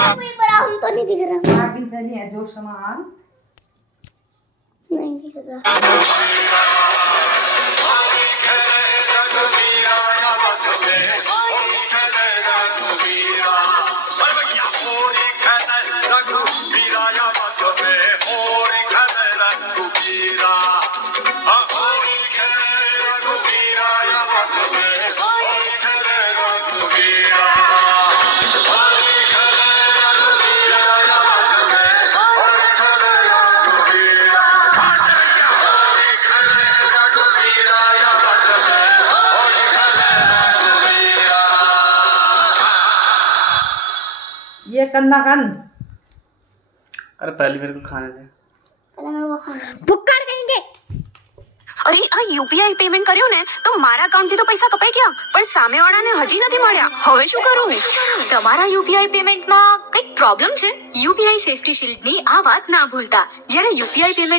हम तो नहीं दिख रहा। दिख रही है जो समान नहीं दिख रहा। ये कन्ना कन। अरे पहले मेरे को खाने दे। पहले मेरे को खाना भुक्कड़ कहेंगे। અરે આ યુપીઆઈ પેમેન્ટ કર્યું ને તો મારા અકાઉન્ટ થી તો પૈસા કપાઈ ગયા પણ સામેવાળાને હજી નથી મળ્યા. હવે શું કરું? તમારા યુપીઆઈ પેમેન્ટમાં કંઈક પ્રોબ્લેમ છે? યુપીઆઈ સેફટી શીલ્ડ ની આ વાત ના ભૂલતા. જ્યારે યુપીઆઈ પેમેન્ટ